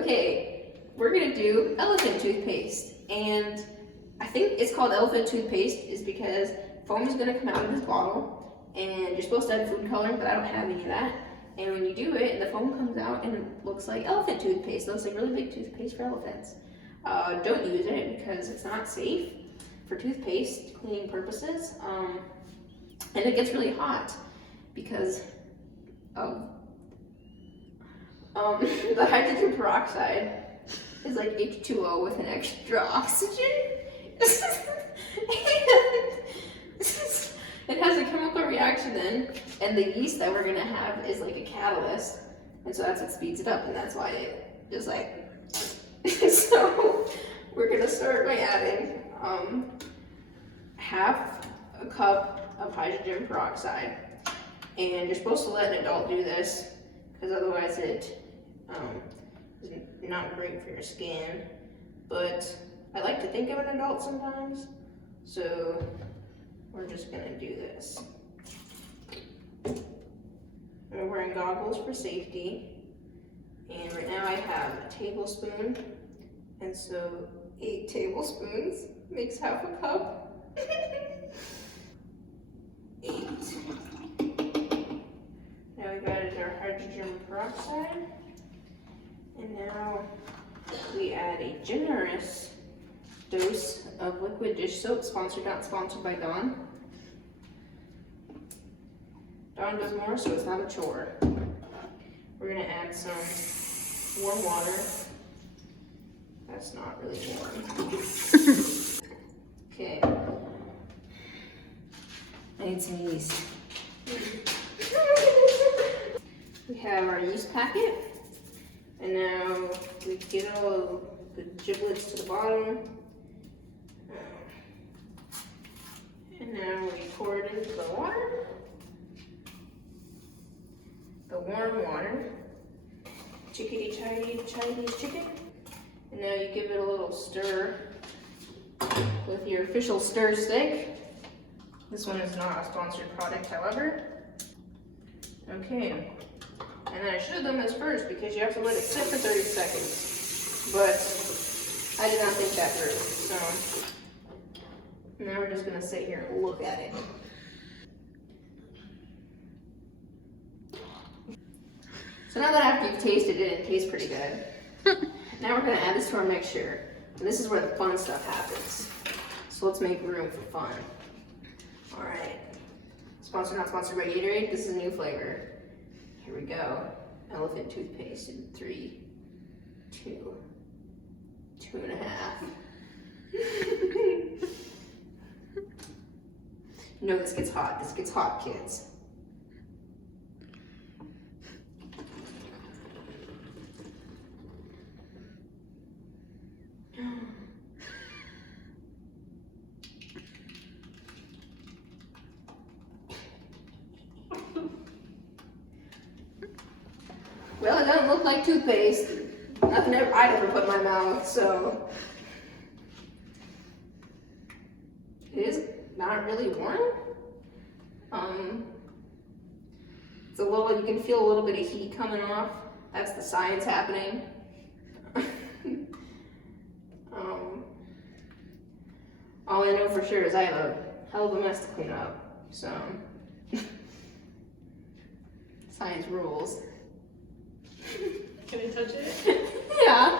Okay, we're gonna do elephant toothpaste, and I think it's called elephant toothpaste is because foam is gonna come out of this bottle, and you're supposed to add food coloring, but I don't have any of that. And when you do it, and the foam comes out and it looks like elephant toothpaste, it looks like really big toothpaste for elephants. Don't use it because it's not safe for toothpaste cleaning purposes, and it gets really hot because of the hydrogen peroxide is like H2O with an extra oxygen. It has a chemical reaction then, and the yeast that we're gonna have is like a catalyst, and so that's what speeds it up, and that's why it just like. So we're gonna start by adding half a cup of hydrogen peroxide, and you're supposed to let an adult do this because otherwise it is not great for your skin. But I like to think of an adult sometimes, so we're just gonna do this. I'm wearing goggles for safety, and right now I have a tablespoon, and so 8 tablespoons makes half a cup. 8. Now we've added our hydrogen peroxide, and now we add a generous dose of liquid dish soap, sponsored, not sponsored by Dawn. Dawn does more, so it's not a chore. We're gonna add some warm water. That's not really warm. Okay. I need some yeast. We have our yeast packet, and now we get all the giblets to the bottom. And now we pour it into the water, the warm water. Chickadee Chinese chicken. And now you give it a little stir with your official stir stick. This one is not a sponsored product, however. Okay. And then I should have done this first because you have to let it sit for 30 seconds. But I did not think that through. So now we're just gonna sit here and look at it. So now that after you've tasted it, it tastes pretty good. Now we're gonna add this to our mixture. And this is where the fun stuff happens. So let's make room for fun. All right. Sponsored, not sponsored by Gatorade. This is a new flavor. Here we go. Elephant toothpaste in 3, 2, 2.5. You know this gets hot. This gets hot, kids. Well, it doesn't look like toothpaste. Nothing I'd ever put in my mouth, so. It is not really warm. It's a little, you can feel a little bit of heat coming off. That's the science happening. All I know for sure is I have a hell of a mess to clean up, so. Science rules. Can I touch it?